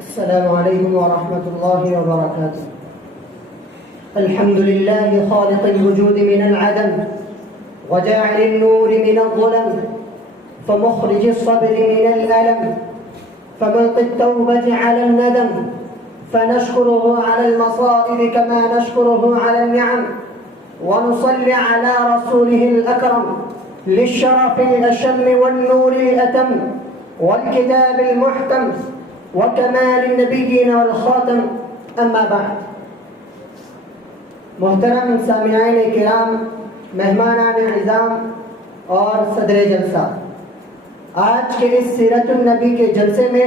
السلام عليكم ورحمة الله وبركاته. الحمد لله خالق الوجود من العدم وجاعل النور من الظلم فمخرج الصبر من الألم فملقي التوبة على الندم فنشكره على المصائب كما نشكره على النعم ونصلي على رسوله الأكرم للشرف الأشم والنور الأتم والكتاب المحكم وكمال النبيين والخاتم. اما بعد. محترم سامعین کرام، مہمانان اعظام اور صدر جلسہ، آج کے اس سیرت النبی کے جلسے میں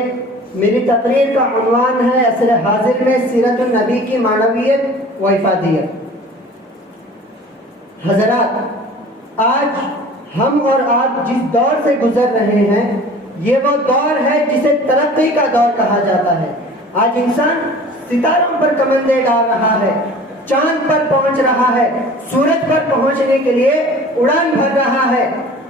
میری تقریر کا عنوان ہے عصر حاضر میں سیرت النبی کی معنویت و افادیت. حضرات، آج ہم اور آپ جس دور سے گزر رہے ہیں یہ وہ دور ہے جسے ترقی کا دور کہا جاتا ہے. آج انسان ستاروں پر کمندیں ڈال رہا ہے، چاند پر پہنچ رہا ہے، سورج پر پہنچنے کے لیے اڑان بھر رہا ہے.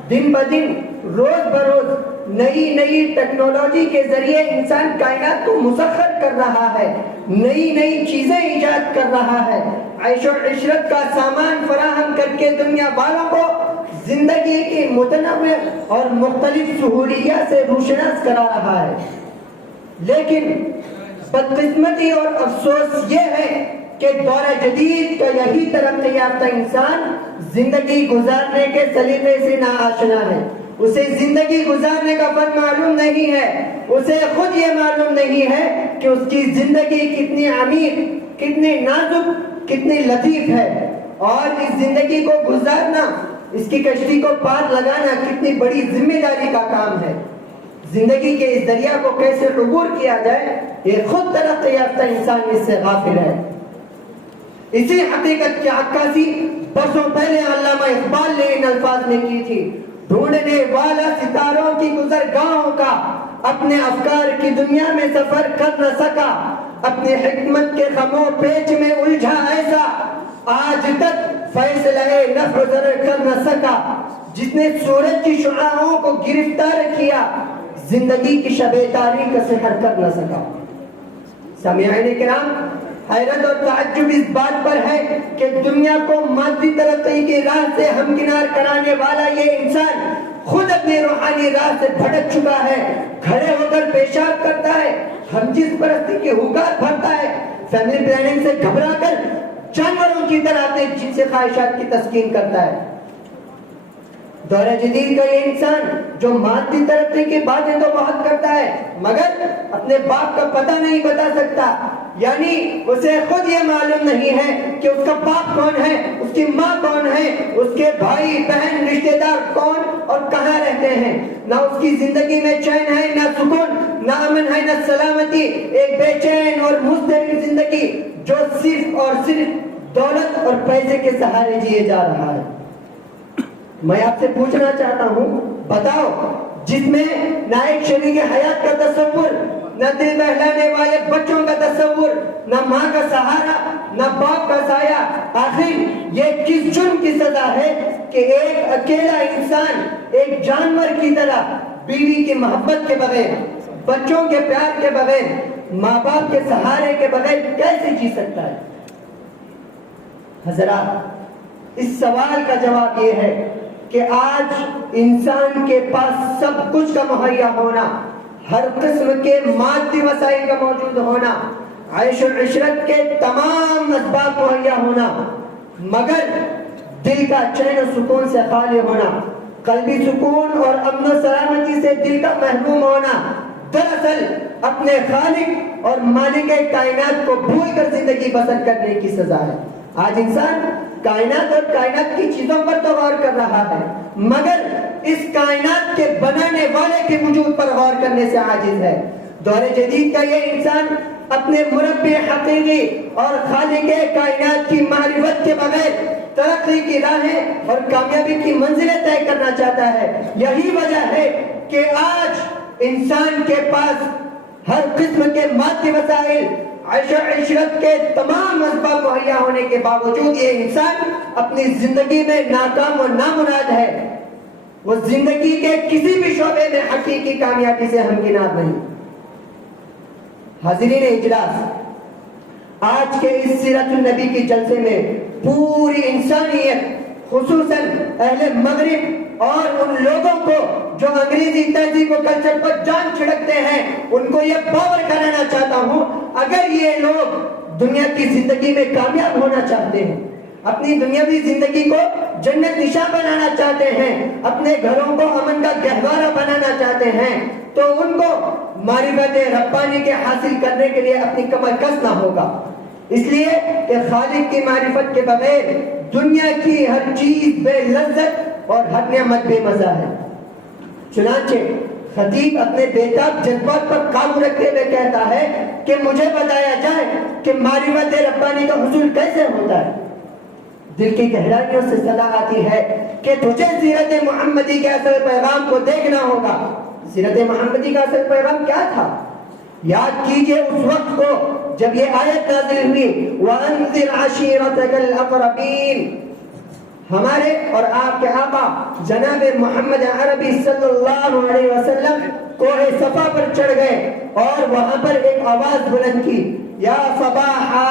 دن بدن، روز بروز نئی ٹیکنالوجی کے ذریعے انسان کائنات کو مسخر کر رہا ہے، نئی چیزیں ایجاد کر رہا ہے، عیش و عشرت کا سامان فراہم کر کے دنیا والوں کو زندگی کی متنوع اور مختلف سہولیات سے روشناس کرا رہا ہے. لیکن بدقسمتی اور افسوس یہ ہے کہ دور جدید کا یہی ترقی یافتہ انسان زندگی گزارنے کے سلیقے سے ناآشنا ہے. اسے زندگی گزارنے کا فن معلوم نہیں ہے. اسے خود یہ معلوم نہیں ہے کہ اس کی زندگی کتنی عمیق، کتنی نازک، کتنی لطیف ہے، اور اس زندگی کو گزارنا، اس کی کشتی کو پار لگانا کتنی بڑی ذمہ داری کا کام ہے. زندگی کے اس دریا کو کیسے عبور کیا جائے، یہ خود ترقی یافتہ انسان اس سے غافل ہے. اسی حقیقت کی عکاسی برسوں پہلے علامہ اقبال نے ان الفاظ میں کی تھی: ڈھونڈنے والا ستاروں کی گزرگاہوں کا اپنے افکار کی دنیا میں سفر کر نہ سکا، اپنی حکمت کے خم و پیچ میں الجھا ایسا، آج تک فیصلہ نفع ضرر کر نہ سکا. جس نے سورج کی شعاعوں کو گرفتار کیا، زندگی کی شب تاریک کا سحر کر نہ سکا. سامعین کرام، حیرت اور تعجب اس بات پر ہے کہ دنیا کو مادی ترقی کی راہ سے ہمکنار کرانے والا یہ انسان خود اپنی روحانی راہ سے بھٹک چکا ہے. کھڑے ہو کر پیشاب کرتا ہے، ہم جس پرستی کے ہوکار بھرتا ہے، فیملی پلاننگ سے گھبرا کر جانوروں کی طرح اپنے جنسی خواہشات کی تسکین کرتا ہے. دور جدید کا یہ انسان جو مادی ترقی کی باتیں تو بہت کرتا ہے مگر اپنے باپ کا پتہ نہیں بتا سکتا. یعنی اسے خود یہ معلوم نہیں ہے کہ اس کا باپ کون ہے، اس کی ماں کون ہے، اس کے بھائی بہن رشتہ دار کون اور کہاں رہتے ہیں. نہ اس کی زندگی میں چین ہے، نہ سکون، نہ امن ہے، نہ سلامتی. ایک بے چین اور مضطرب زندگی جو صرف اور صرف دولت اور پیسے کے سہارے جیے جا رہا ہے. میں آپ سے پوچھنا چاہتا ہوں، بتاؤ، جس میں نہ ایک شریک حیات کا تصور، نہ دل بہلانے والے بچوں کا تصور، نہ ماں کا سہارا، نہ باپ کا سایہ، آخر یہ کس جرم کی سزا ہے کہ ایک اکیلا انسان ایک جانور کی طرح بیوی کی محبت کے بغیر، بچوں کے پیار کے بغیر، ماں باپ کے سہارے کے بغیر کیسے جی سکتا ہے؟ حضرات، اس سوال کا جواب یہ ہے کہ آج انسان کے پاس سب کچھ کا مہیا ہونا، ہر قسم کے مادی وسائل کا موجود ہونا، عیش و عشرت کے تمام اسباب مہیا ہونا، مگر دل کا چین و سکون سے خالی ہونا، قلبی سکون اور امن و سلامتی سے دل کا محروم ہونا، دراصل اپنے خالق اور مالک کائنات کو بھول کر زندگی بسر کرنے کی سزا ہے. آج انسان کائنات اور کائنات کی چیزوں پر تو غور کر رہا ہے مگر اس کائنات کے بنانے والے کے وجود پر غور کرنے سے عاجز ہے. دور جدید کا یہ انسان اپنے مربی حقیقی اور خالق کائنات کی معرفت کے بغیر ترقی کی راہیں اور کامیابی کی منزلیں طے کرنا چاہتا ہے. یہی وجہ ہے کہ آج انسان کے پاس ہر قسم کے مادی وسائل، عیش و عشرت کے تمام اسباب مہیا ہونے کے باوجود یہ انسان اپنی زندگی میں ناکام و نامراد ہے. وہ زندگی کے کسی بھی شعبے میں حقیقی کامیابی سے ہمکنار نہیں. حاضرین اجلاس، آج کے اس سیرت النبی کی جلسے میں پوری انسانیت، خصوصاً اہل مغرب اور ان لوگوں کو جو انگریزی تہذیب و کلچر پر جان چھڑکتے ہیں، ان کو یہ باور کرانا چاہتا ہوں، اگر یہ لوگ دنیا کی زندگی میں کامیاب ہونا چاہتے ہیں، اپنی دنیاوی زندگی کو جنت نشاں بنانا چاہتے ہیں، اپنے گھروں کو امن کا گہوارہ بنانا چاہتے ہیں، تو ان کو معرفت ربانی کے حاصل کرنے کے لیے اپنی کمر کس نہ ہوگا، اس لیے کہ خالق کی معرفت کے بغیر دنیا کی ہر چیز بے لذت اور ہر نعمت بے مزہ ہے۔ چنانچہ خطیب اپنے بیتاب جذبات پر قابو رکھتے ہوئے کہتا ہے کہ مجھے بتایا جائے کہ معرفت ربانی کا حصول کیسے ہوتا ہے۔ دل کی گہرائیوں سے صدا آتی ہے کہ تجھے سیرت محمدی کے اصل پیغام کو دیکھنا ہوگا۔ سیرت محمدی کا اصل پیغام کیا تھا؟ یاد کیجئے اس وقت کو جب یہ آیت نازل ہوئی، وَأَنذِرْ عَشِيرَتَكَ الْأَقْرَبِينَ، ہمارے اور آپ کے آقا جناب محمد عربی صلی اللہ علیہ وسلم کوہ صفا پر چڑھ گئے اور وہاں پر ایک آواز بلند کی، یا صباحا۔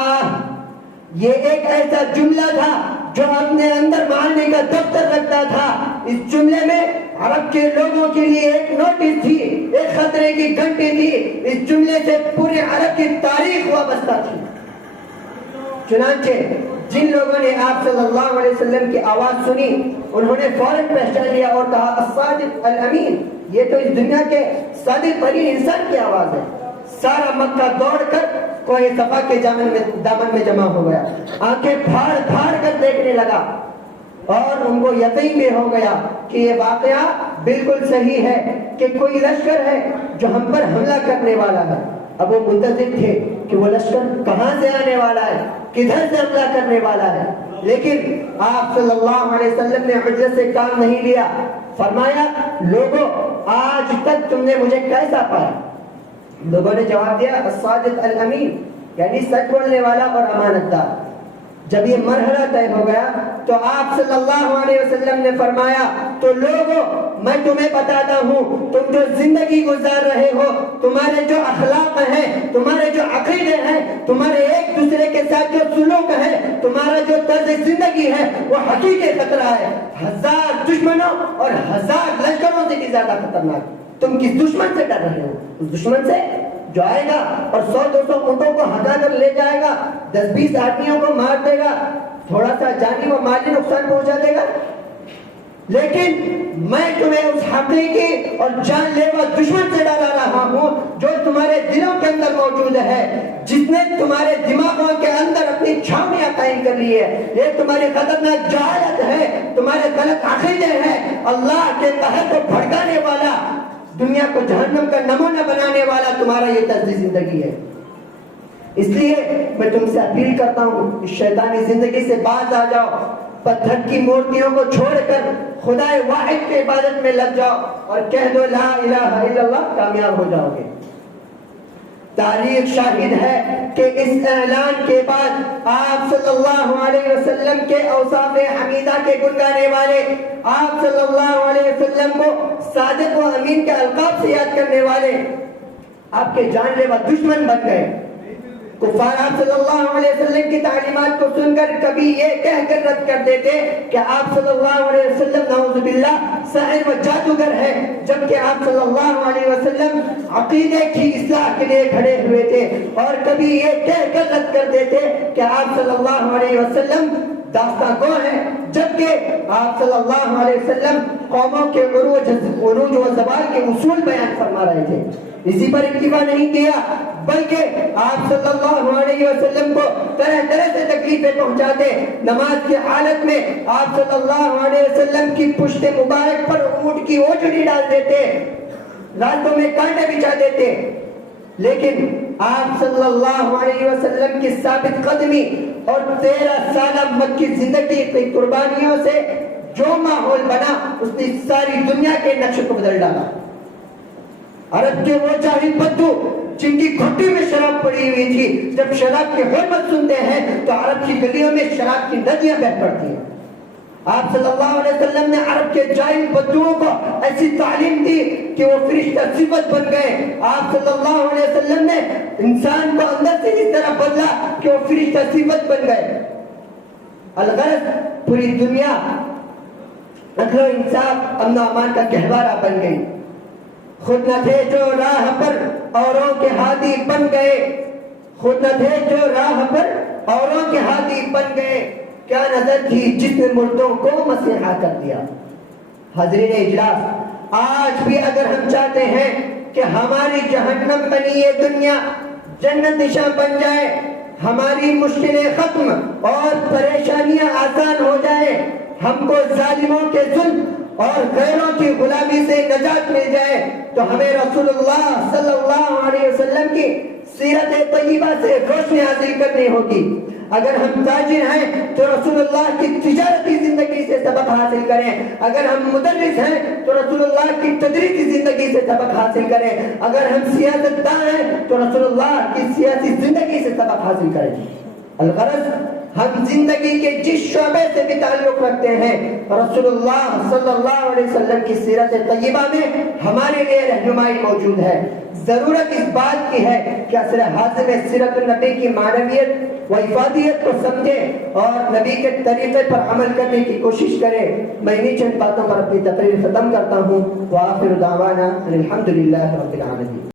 یہ ایک ایسا جملہ تھا جو اپنے اندر معانی کا دفتر رکھتا تھا۔ اس جملے میں عرب کے لوگوں کے لیے ایک نوٹس تھی، ایک خطرے کی گھنٹی تھی، اس جملے سے پورے عرب کی تاریخ وابستہ تھی۔ چنانچہ جن لوگوں نے آپ صلی اللہ علیہ وسلم کی آواز سنی، انہوں نے فوراً پہچان لیا اور کہا الصادق الامین، یہ تو اس دنیا کے صادق ترین انسان کی آواز ہے۔ سارا مکہ دوڑ کر کوہ صفا کے دامن میں جمع ہو گیا، آنکھیں پھاڑ پھاڑ کر دیکھنے لگا اور ان کو یقین بھی ہو گیا کہ یہ واقعہ بالکل صحیح ہے کہ کوئی لشکر ہے جو ہم پر حملہ کرنے والا ہے۔ اب وہ منتظر تھے کہ وہ لشکر کہاں سے آنے والا ہے، کدھر سے حملہ کرنے والا ہے، لیکن آپ صلی اللہ علیہ وسلم نے عجلت سے کام نہیں لیا۔ فرمایا لوگوں آج تک تم نے مجھے کیسا پایا؟ لوگوں نے جواب دیا الصادق الامین، یعنی سچ بولنے والا اور امانت دار۔ جب یہ مرحلہ طے ہو گیا تو آپ صلی اللہ علیہ وسلم نے فرمایا تو لوگوں میں تمہیں بتاتا ہوں، تم جو زندگی گزار رہے ہو، تمہارے جو اخلاق ہیں، تمہارے جو عقیدے ہیں، تمہارے ایک دوسرے کے ساتھ جو سلوک ہے، تمہارا جو طرز زندگی ہے، وہ حقیقی خطرہ ہے، 1000 دشمنوں اور 1000 لشکروں سے بھی زیادہ خطرناک۔ تم کس دشمن سے ڈر رہے ہو؟ اس دشمن سے جو آئے گا اور 100-200 اونٹوں کو ہٹا کر لے جائے گا، 10-20 آدمیوں کو مار دے گا، تھوڑا سا جانی و مالی نقصان پہنچا دے گا، لیکن میں تمہیں اس حقیقی اور جان لیوا دشمن سے ڈرا رہا ہوں جو تمہارے دلوں کے اندر موجود ہے، جس نے تمہارے دماغوں کے اندر اپنی چھاؤنیاں قائم کر لی ہے۔ یہ تمہاری خطرناک جہالت ہے، تمہارے غلط عقیدے ہیں، اللہ کے قہر کو بھڑکانے والا، دنیا کو جہنم کا نمونہ بنانے والا تمہارا یہ طرز زندگی ہے۔ اس لیے میں تم سے اپیل کرتا ہوں، اس شیطانی زندگی سے باز آ جاؤ، پتھر کی مورتیوں کو چھوڑ کر خدا واحد کی عبادت میں لگ جاؤ اور کہہ دو لا الہ الا اللہ، کامیاب ہو جاؤ گے۔ تاریخ شاہد ہے کہ اس اعلان کے بعد آپ صلی اللہ علیہ وسلم کے اوصاف حمیدہ کے گن گانے والے، آپ صلی اللہ علیہ وسلم کو صادق و امین کے القاب سے یاد کرنے والے آپ کے جان لیوا دشمن بن گئے۔ کفار آپ صلی اللہ علیہ وسلم کی تعلیمات کو سن کر کبھی یہ کہہ کر رد کر دیتے کہ آپ صلی اللہ علیہ وسلم نعوذ باللہ ساحر و جادوگر ہے، جبکہ آپ صلی اللہ علیہ وسلم عقیدے کی اصلاح کے لیے کھڑے ہوئے تھے، اور کبھی یہ کہہ کر رد کر دیتے کہ آپ صلی اللہ علیہ وسلم داستان گو ہیں، جبکہ آپ صلی اللہ علیہ وسلم قوموں کے عروج و زوال کے اصول بیان فرما رہے تھے۔ اسی پر اکتفا نہیں کیا بلکہ آپ صلی اللہ علیہ وسلم کو طرح طرح سے تکلیفیں پہنچاتے۔ نماز کی حالت میں آپ صلی اللہ علیہ وسلم کی پشت مبارک پر اونٹ کی اوجڑی ڈال دیتے، راتوں میں کانٹے بچھا دیتے، لیکن آپ صلی اللہ علیہ وسلم کی ثابت قدمی اور 13 سالہ مکی زندگی کی قربانیوں سے جو ماحول بنا، اس نے ساری دنیا کے نقش کو بدل ڈالا۔ عرب کے وہ جاہل بدو جن کی گھٹی میں شراب پڑی ہوئی تھی، جب شراب کی حرمت سنتے ہیں تو عرب کی گلیوں میں شراب کی ندیاں بہہ پڑتی ہیں۔ آپ صلی اللہ علیہ وسلم نے عرب کے جاہل بدوؤں کو ایسی تعلیم دی کہ وہ فرشتہ صفت بن گئے. آپ صلی اللہ علیہ وسلم نے انسان کو اندر سے اس طرح بدلا کہ وہ فرشتہ صفت بن گئے. الغرض پوری دنیا عدل و انصاف امن و امان کا گہوارہ بن گئی. خود نہ تھے جو راہ پر اوروں کے ہادی بن گئے. خود نہ تھے جو راہ پر اوروں کے ہادی بن گئے. کیا نظر تھی جس نے مردوں کو مسیحا کر دیا. حاضرین اجلاس، آج بھی اگر ہم چاہتے ہیں کہ ہماری جہنم بنی یہ دنیا جنت نشاں بن جائے، ہماری مشکلیں ختم اور پریشانیاں آسان ہو جائے، ہم کو ظالموں کے ظلم اور غیروں کی غلامی سے نجات مل جائے، تو ہمیں رسول اللہ صلی اللہ علیہ وسلم کی سیرت طیبہ سے روشنی حاصل کرنی ہوگی. اگر ہم تاجر ہیں تو رسول اللہ کی تجارتی زندگی سے سبق حاصل کریں. اگر ہم مدرس ہیں تو رسول اللہ کی تدریسی زندگی سے سبق حاصل کریں. اگر ہم سیاستدان ہیں تو رسول اللہ کی سیاسی زندگی سے سبق حاصل کریں. الغرض ہم زندگی کے جس شعبے سے بھی تعلق رکھتے ہیں، رسول اللہ صلی اللہ علیہ وسلم کی سیرت طیبہ میں ہمارے لیے رہنمائی موجود ہے. ضرورت اس بات کی ہے کہ عصر حاضر میں سیرت النبی کی معنویت و افادیت کو سمجھیں اور نبی کے طریقے پر عمل کرنے کی کوشش کریں. میں انہی چند باتوں پر اپنی تقریر ختم کرتا ہوں. وآخر دعوانا الحمدللہ رب العالمین.